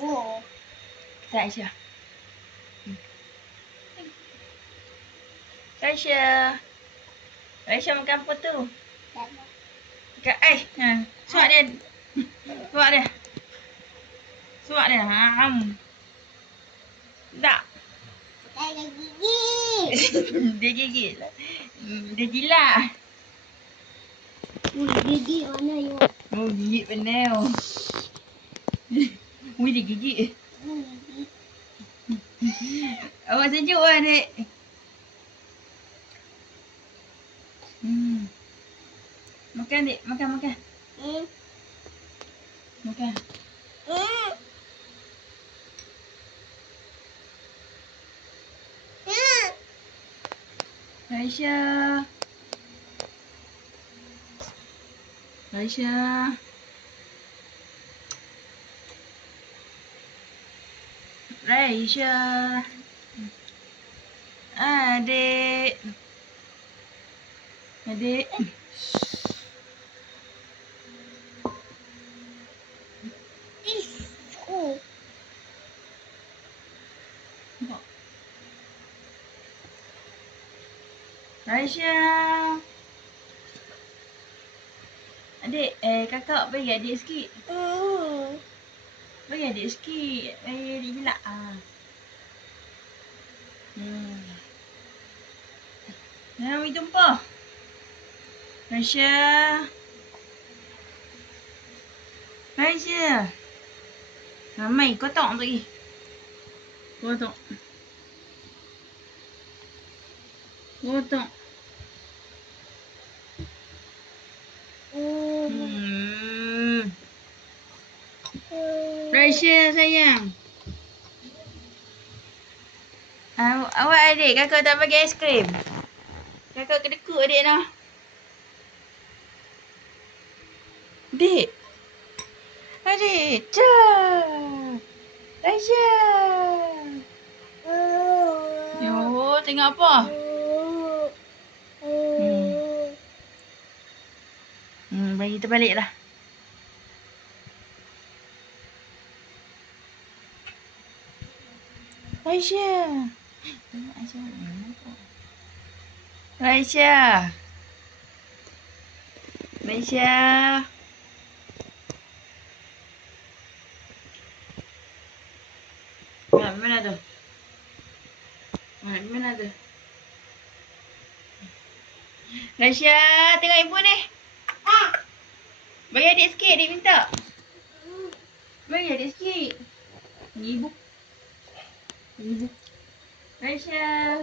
Oh. Tak Aisyah. Aisyah. Aisyah makan apa tu? Tak ada. Dekat ais. Ha. Suap dia. Suap dia. Suap dia. Tak. Tak ada gigi. Dia gigit lah. Dia jilat. Gigi mana you? Oh, gigit benar. Ui, dia gigit. Awak sejuk lah, adik. Makan, adik. Makan. Makan. Aisyah. Aisyah. Aisyah. Adik. Adik. Aisyah. Adik, kakak bagi adik sikit. Bagi adik sikit. Adik jelak. Nak ambil tumpah. Aisyah. Aisyah. Ramai kotak lagi. Kotak. Aisyah sayang. Awak adik, kakak tak bagi aiskrim. Kakak kedekut adik noh. Adik. Adik. Cah. Aisyah. Yo, tengok apa? Bagi terbalik lah. Aisyah. Aisyah. Aisyah. Mana tu? Mana tu? Aisyah, tengok ibu ni. Bagi adik sikit, adik minta. Bagi adik sikit. Ibu. Aisyah.